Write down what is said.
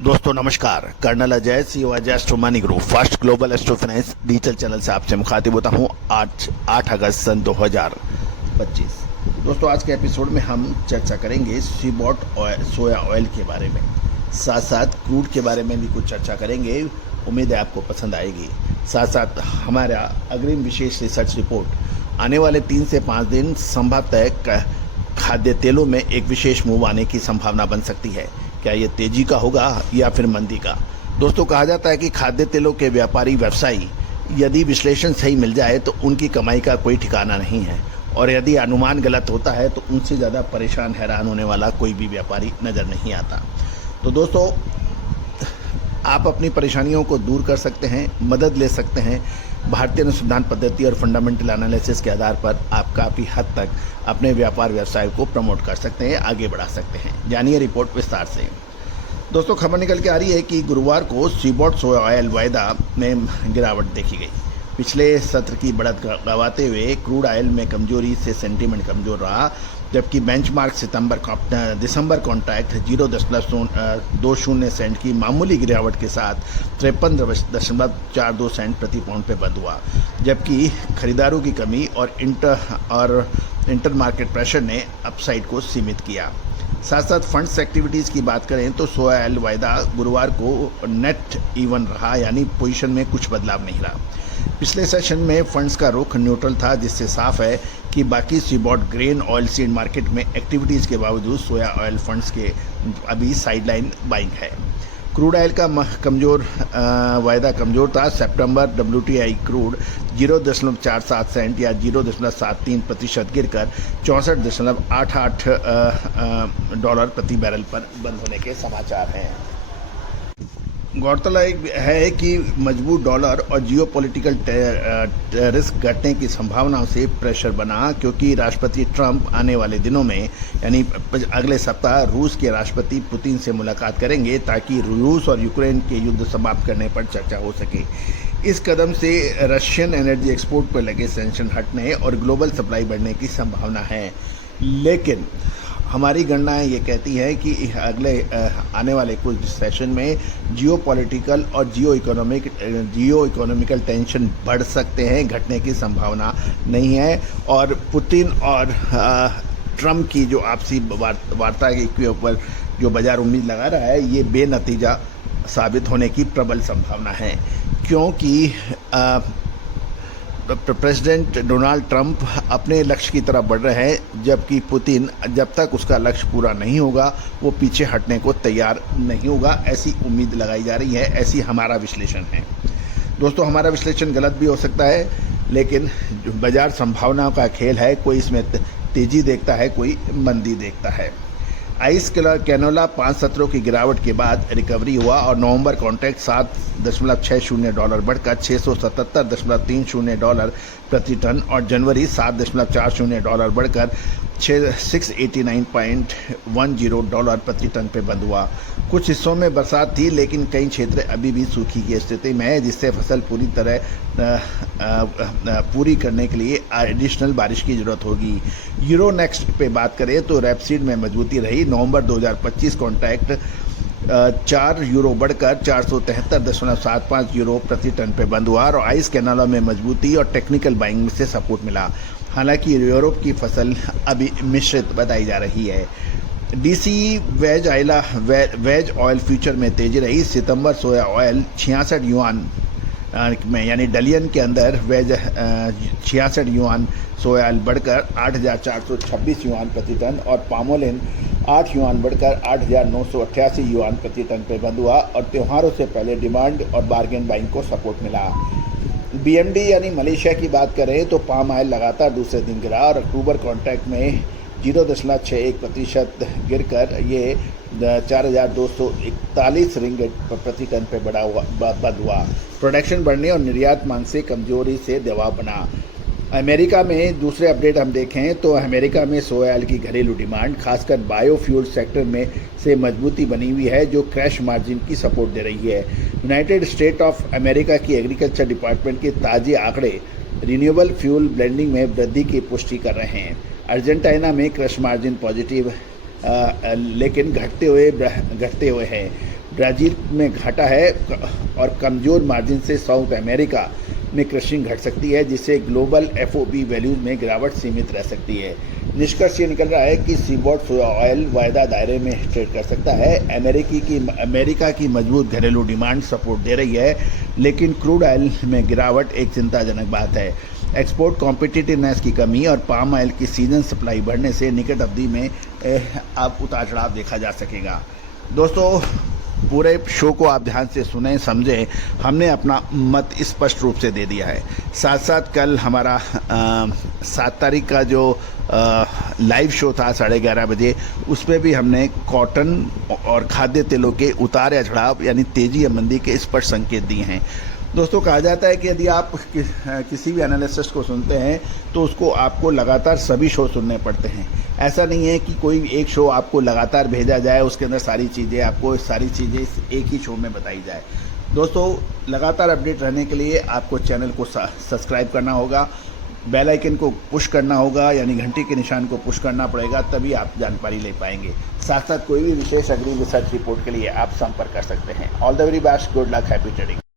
दोस्तों नमस्कार। Colonel Ajay CEO Ajay astro money group first global astro finance digital channel से आपसे मुखातिब होता हूं। आज 8 अगस्त सन 2025। दोस्तों आज के एपिसोड में हम चर्चा करेंगे सीबॉट सोया ऑयल के बारे में, साथ साथ क्रूड के बारे में भी कुछ चर्चा करेंगे। उम्मीद है आपको पसंद आएगी। साथ साथ हमारा अग्रिम विशेष रिसर्च रिपोर्ट आने वाले 3 से 5 दिन संभवतः खाद्य तेलों में एक विशेष मूव आने की संभावना बन सकती है। क्या ये तेजी का होगा या फिर मंदी का? दोस्तों कहा जाता है कि खाद्य तेलों के व्यापारी व्यवसायी यदि विश्लेषण सही मिल जाए तो उनकी कमाई का कोई ठिकाना नहीं है, और यदि अनुमान गलत होता है तो उनसे ज़्यादा परेशान हैरान होने वाला कोई भी व्यापारी नज़र नहीं आता। तो दोस्तों आप अपनी परेशानियों को दूर कर सकते हैं, मदद ले सकते हैं। भारतीय अनुसंधान पद्धति और फंडामेंटल एनालिसिस के आधार पर आप काफ़ी हद तक अपने व्यापार व्यवसाय को प्रमोट कर सकते हैं, आगे बढ़ा सकते हैं। जानिए रिपोर्ट विस्तार से। दोस्तों खबर निकल के आ रही है कि गुरुवार को सीबॉट सोया ऑयल वायदा में गिरावट देखी गई। पिछले सत्र की बढ़त गंवाते हुए क्रूड ऑयल में कमजोरी से सेंटीमेंट कमजोर रहा, जबकि बेंचमार्क दिसंबर कॉन्ट्रैक्ट 0.20 सेंट की मामूली गिरावट के साथ 53.42 सेंट प्रति पाउंड पे बंद हुआ। जबकि खरीदारों की कमी और इंटर मार्केट प्रेशर ने अपसाइड को सीमित किया। साथ साथ फंड्स एक्टिविटीज़ की बात करें तो सोया ऑयल वायदा गुरुवार को नेट इवन रहा, यानी पोजीशन में कुछ बदलाव नहीं रहा। पिछले सेशन में फंड्स का रुख न्यूट्रल था, जिससे साफ है कि बाकी सीबॉट ग्रेन ऑयल सीड मार्केट में एक्टिविटीज़ के बावजूद सोया ऑयल फंड्स के अभी साइडलाइन बाइंग है। क्रूड ऑयल का वायदा कमज़ोर था। सितंबर WTI क्रूड 0.47 सेंट या 0.73% गिरकर $64.88 प्रति बैरल पर बंद होने के समाचार हैं। गौरतलब है कि मजबूत डॉलर और जियोपॉलिटिकल रिस्क घटने की संभावनाओं से प्रेशर बना, क्योंकि राष्ट्रपति ट्रंप आने वाले दिनों में यानी अगले सप्ताह रूस के राष्ट्रपति पुतिन से मुलाकात करेंगे, ताकि रूस और यूक्रेन के युद्ध समाप्त करने पर चर्चा हो सके। इस कदम से रशियन एनर्जी एक्सपोर्ट पर लगे सैंक्शन हटने और ग्लोबल सप्लाई बढ़ने की संभावना है। लेकिन हमारी गणनाएं ये कहती हैं कि अगले आने वाले कुछ सेशन में जियोपॉलिटिकल और जियो इकोनॉमिकल टेंशन बढ़ सकते हैं, घटने की संभावना नहीं है। और पुतिन और ट्रंप की जो आपसी वार्ता के ऊपर जो बाजार उम्मीद लगा रहा है, ये बेनतीजा साबित होने की प्रबल संभावना है, क्योंकि प्रेसिडेंट डोनाल्ड ट्रंप अपने लक्ष्य की तरफ बढ़ रहे हैं, जबकि पुतिन जब तक उसका लक्ष्य पूरा नहीं होगा वो पीछे हटने को तैयार नहीं होगा, ऐसी उम्मीद लगाई जा रही है। ऐसी हमारा विश्लेषण है। दोस्तों हमारा विश्लेषण गलत भी हो सकता है, लेकिन बाजार संभावनाओं का खेल है। कोई इसमें तेजी देखता है, कोई मंदी देखता है। आइस कैनोला 5 सत्रों की गिरावट के बाद रिकवरी हुआ और नवंबर कॉन्ट्रैक्ट $7.60 बढ़कर $677.30 प्रति टन और जनवरी $7.40 बढ़कर $689.10 प्रति टन पे बंद हुआ। कुछ हिस्सों में बरसात थी, लेकिन कई क्षेत्र अभी भी सूखी की स्थिति में है, जिससे फसल पूरी करने के लिए एडिशनल बारिश की जरूरत होगी। यूरोनेक्स्ट पे बात करें तो रेपसीड में मजबूती रही। नवंबर 2025 कॉन्ट्रैक्ट €4 बढ़कर €473.75 प्रति टन पे बंद हुआ और आइस कैनाला में मजबूती और टेक्निकल बाइंग से सपोर्ट मिला। हालांकि यूरोप की फसल अभी मिश्रित बताई जा रही है। DC वेज ऑयल फ्यूचर में तेजी रही। सितंबर सोया ऑयल 66 युआन में, यानी डलियन के अंदर वेज 66 युआन सोया ऑयल बढ़कर 8,426 युआन प्रति टन और पामोलिन 8 युआन बढ़कर 8,988 युआन प्रति टन पे बंद हुआ और त्योहारों से पहले डिमांड और बार्गेन बाइंग को सपोर्ट मिला। BMD यानी मलेशिया की बात करें तो पाम ऑयल लगातार दूसरे दिन गिरा और अक्टूबर कॉन्ट्रैक्ट में 0.61% गिरकर ये 4,241 रिंगिट प्रति टन पे बंद हुआ। प्रोडक्शन बढ़ने और निर्यात मांग से कमजोरी से दबाव बना। अमेरिका में दूसरे अपडेट हम देखें तो अमेरिका में सोया ऑयल की घरेलू डिमांड खासकर बायोफ्यूल सेक्टर में से मजबूती बनी हुई है, जो क्रैश मार्जिन की सपोर्ट दे रही है। यूनाइटेड स्टेट ऑफ अमेरिका की एग्रीकल्चर डिपार्टमेंट के ताज़े आंकड़े रिन्यूएबल फ्यूल ब्लेंडिंग में वृद्धि की पुष्टि कर रहे हैं। अर्जेंटीना में क्रश मार्जिन पॉजिटिव लेकिन घटते हुए हैं। ब्राज़ील में घाटा है और कमज़ोर मार्जिन से साउथ अमेरिका में क्रशिंग घट सकती है, जिससे ग्लोबल एफओबी वैल्यूज में गिरावट सीमित रह सकती है। निष्कर्ष ये निकल रहा है कि सीबॉर्ड सोया ऑयल वायदा दायरे में ट्रेड कर सकता है। अमेरिका की मजबूत घरेलू डिमांड सपोर्ट दे रही है, लेकिन क्रूड ऑयल में गिरावट एक चिंताजनक बात है। एक्सपोर्ट कॉम्पिटिटिवनेस की कमी और पाम ऑयल की सीजन सप्लाई बढ़ने से निकट अवधि में अब उतार चढ़ाव देखा जा सकेगा। दोस्तों, पूरे शो को आप ध्यान से सुने समझें, हमने अपना मत स्पष्ट रूप से दे दिया है। साथ साथ कल हमारा 7 तारीख का जो लाइव शो था 11:30 बजे, उसमें भी हमने कॉटन और खाद्य तेलों के उतार या चढ़ाव यानी तेजी या मंदी के स्पष्ट संकेत दिए हैं। दोस्तों, कहा जाता है कि यदि आप किसी भी एनालिसिस्ट को सुनते हैं तो उसको आपको लगातार सभी शो सुनने पड़ते हैं। ऐसा नहीं है कि कोई एक शो आपको लगातार भेजा जाए, उसके अंदर सारी चीज़ें एक ही शो में बताई जाए। दोस्तों, लगातार अपडेट रहने के लिए आपको चैनल को सब्सक्राइब करना होगा, बेल आइकन को पुश करना होगा, यानी घंटी के निशान को पुश करना पड़ेगा, तभी आप जानकारी ले पाएंगे। साथ साथ कोई भी विशेष अग्रिम रिसर्च रिपोर्ट के लिए आप संपर्क कर सकते हैं। All the very best, good luck, happy trading.